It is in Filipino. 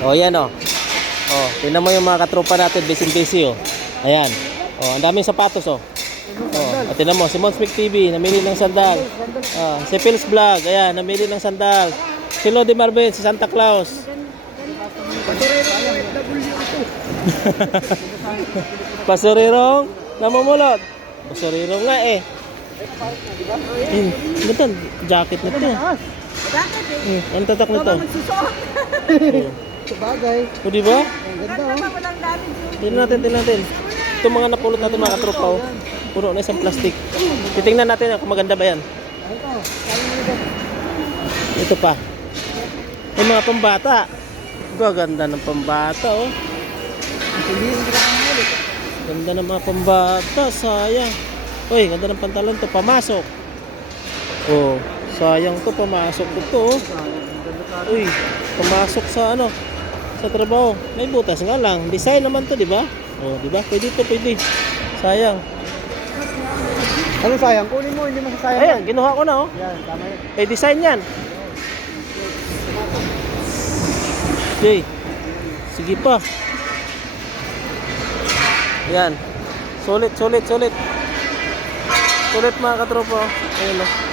Oh, yan oh. Oh, tingnan mo yung mga katropa natin, busy oh. Ayan. Oh, ang daming sapatos oh. Oh, at tingnan mo si Monsmic TV, namili ng sandal. Si Phil's Vlog, ayan, namili ng sandal. Si Lodi Marvin, si Santa Claus. Pasurirong namumulot. Pasurirong nga eh. Ganda, jacket na to. Ang tatak nito. Sabagay. O di ba? Ganda oh. Tingnan natin. Itong mga napulot natin mga katropa oh. Puro na isang plastic. Titingnan natin kung maganda ba yan. Ito pa. May mga pambata. Ganda ng pambata oh. Ganda ng mga pambata. Sayang. Uy, ganda ng pantalon to. Pamasok. Oh, sayang to. Pamasok to oh. Uy, pamasok sa ano, sa trabaho. May butas nga lang. Design naman to, di ba? Oh, di ba? Pwede to, pwede. Sayang. Ano sayang? Kunin mo, hindi masasayang. Ayan, kinuha ko na oh. Yan, tama yun. May design yan. Okay. Sige pa. Ayan. Sulit. Sulit mga katropa. Ayan oh.